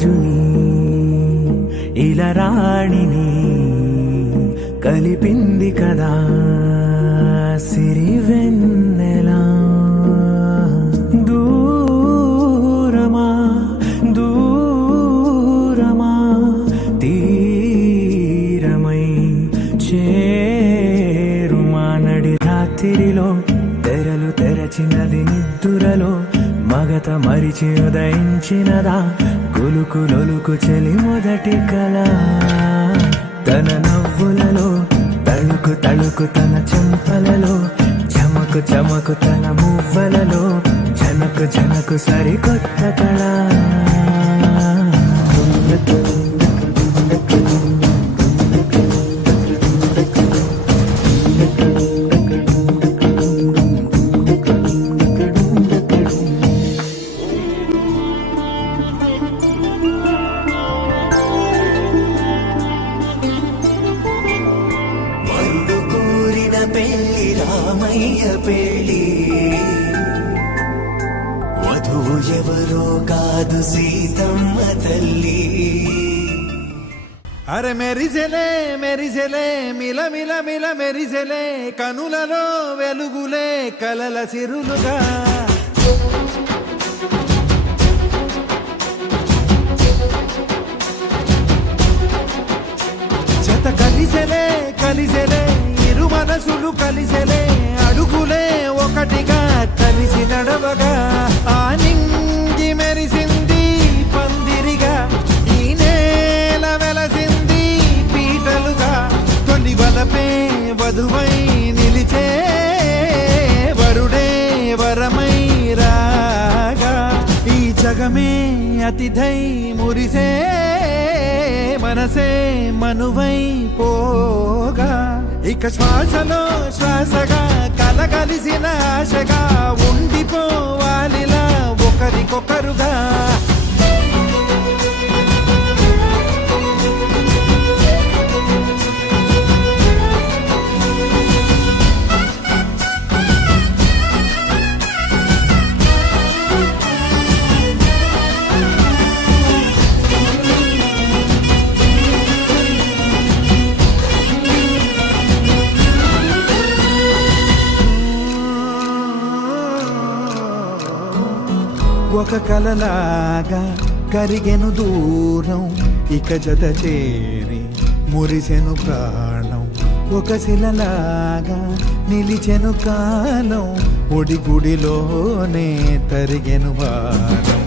రాజుని ఇలా రాణిని కలిపింది కదా సిరి వెన్నెలా. దూరమా దూరమా తీరమై చేరుమా నడి రాత్రిలో తెరలు తెరచినది నిద్దురలో మగత మరిచి ఉదయించినదా కులుకులొలుకు చెలి మొదటి కళ. తన నవ్వులలో తళుకు తళుకు తన చెంపలలో చమకు చమకు తన మువ్వలలో జనకు జనకు సరికొత్త కళ. పెళ్లి రామయ్య పెళ్లి వధువు ఎవరో కాదు సీతమ్మ తల్లి. అరే మెరిసెలే మెరిసెలే మిల మిల మిల మెరిసెలే కనులలో వెలుగులే కలల సిరులుగా. జత కలిసెలే కలిసెలే ఇరు మనసులు కలిసెలే అడుగులే ఒకటిగా కలిసి నడవగా. ఆ నింగి మెరిసింది పందిరిగా ఈ నేల వెలసింది పీటలుగా. తొలి వలపే వధువై నిలిచే వరుడే వరమై రాగా. ఈ జగమే అతిథై మురిసే మనసే మనువై పోగా. ఇక శ్వాసలో శ్వాసగా కలగలిసిన ఆశగా ఉండిపోవాలిలా ఒకరికొకరుగా. ఒక కలలాగా కరిగెను దూరం ఇక జత చేరి మురిసెను ప్రాణం. ఒక శిలలాగా నిలిచెను కాలం ఒడిగుడిలోనే తరిగెను వారం.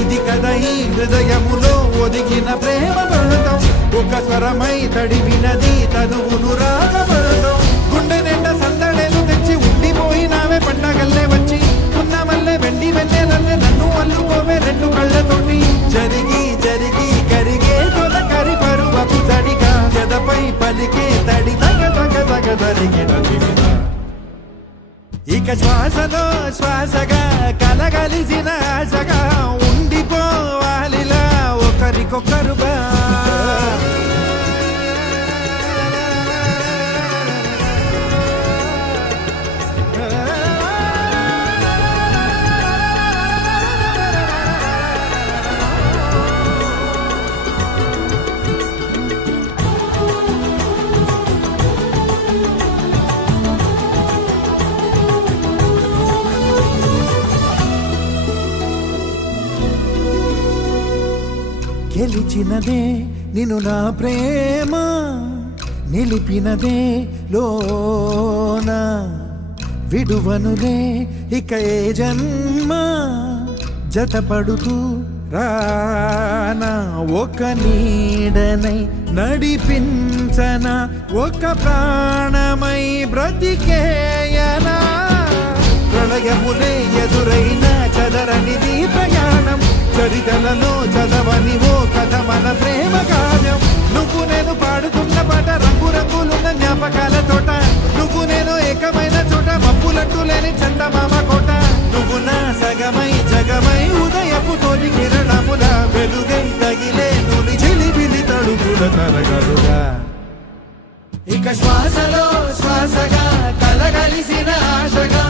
ఇది కదా ఈ హృదయములో ఒదిగిన ప్రేమ బంధం. ఒక స్వరమై తడివినది తనువును రాగబంధం. గుండె నిండా సందడేలు తెచ్చి ఉండిపోయినావే పండగల్లే వచ్చి ఉన్న మల్లె వెండి వెన్నెలల్లే నన్ను అల్లుకోవే రెండు కళ్ళతోటి. జరిగి జరిగి కరిగే తొలకరి పరువపు జడిగా జదపై పలికే తడి తగ తగ తగ జరిగిన దివిన. ఇక శ్వాసలో శ్వాసగా కలగలిసిన ఆశగా ఉండిపోవాలిలా ఒకరికొకరుగా. గెలిచినదే నిన్ను నా ప్రేమ నిలిపినదే లోన విడువనులే ఇక ఏ జన్మ జతపడుతూ రానా. ఒక నీడనై నడిపించనా ఒక ప్రాణమై బ్రతికేయనా. ప్రళయములే ఎదురైన చదరనిది ప్రయాణం చరితలలో చదవని ఓ కథ మన ప్రేమ కావ్యం. నువ్వు నేను పాడుతున్న పాట రంగు రంగులున్న జ్ఞాపకాల తోట. నువ్వు నేను ఏకమైన చోట మబ్బులంటూ లేని చందమామ కోట. నువ్వు నా సగమై జగమై ఉదయపు తోటి కిరణముల వెలుగై తగిలే నులి చిలిబిలి తడుపుల తరగలుగా. ఇక శ్వాసలో శ్వాసగా కలగలిసిన ఆశగా